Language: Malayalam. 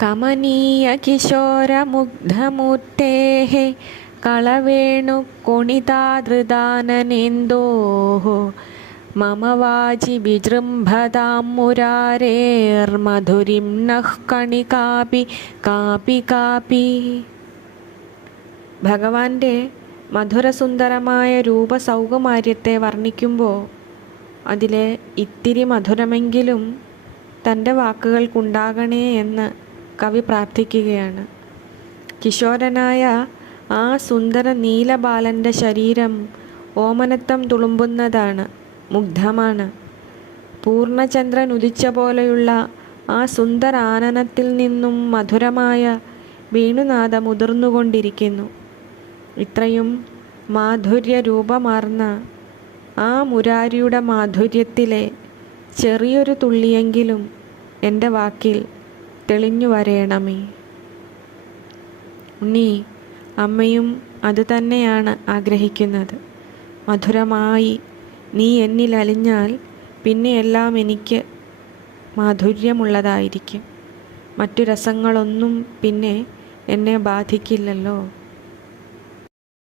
കമനീയ കിശോരമുഗ്ധമൂർത്തേः കളവേണുകൊണിതാധൃതാനനേन्दോः മമ വാചി വിജൃംഭതാം മുരാരേർമധുരിം നഃ കണികാപി കാപി കാപി. ഭഗവാന്റെ മധുരസുന്ദരമായ രൂപസൗകുമാര്യത്തെ വർണ്ണിക്കുമ്പോൾ അതിലെ ഇത്തിരി മധുരമെങ്കിലും തൻ്റെ വാക്കുകൾക്കുണ്ടാകണേ എന്ന് കവി പ്രാർത്ഥിക്കുകയാണ്. കിശോരനായ ആ സുന്ദര നീലബാലൻ്റെ ശരീരം ഓമനത്തം തുളുമ്പുന്നതാണ്, മുഗ്ധമാണ്. പൂർണ്ണചന്ദ്രൻ ഉദിച്ച പോലെയുള്ള ആ സുന്ദര ആനനത്തിൽ നിന്നും മധുരമായ വേണുനാദം ഉതിർന്നുകൊണ്ടിരിക്കുന്നു. ഇത്രയും മാധുര്യ രൂപമാർന്ന ആ മുരാരിയുടെ മാധുര്യത്തിലെ ചെറിയൊരു തുള്ളിയെങ്കിലും എൻ്റെ വാക്കിൽ തെളിഞ്ഞു വരേണമേ. ഉണ്ണി, അമ്മയും അതുതന്നെയാണ് ആഗ്രഹിക്കുന്നത്. മധുരമായി നീ എന്നിൽ അലിഞ്ഞാൽ പിന്നെ എല്ലാം എനിക്ക് മാധുര്യമുള്ളതായിരിക്കും. മറ്റു രസങ്ങളൊന്നും പിന്നെ എന്നെ ബാധിക്കില്ലല്ലോ.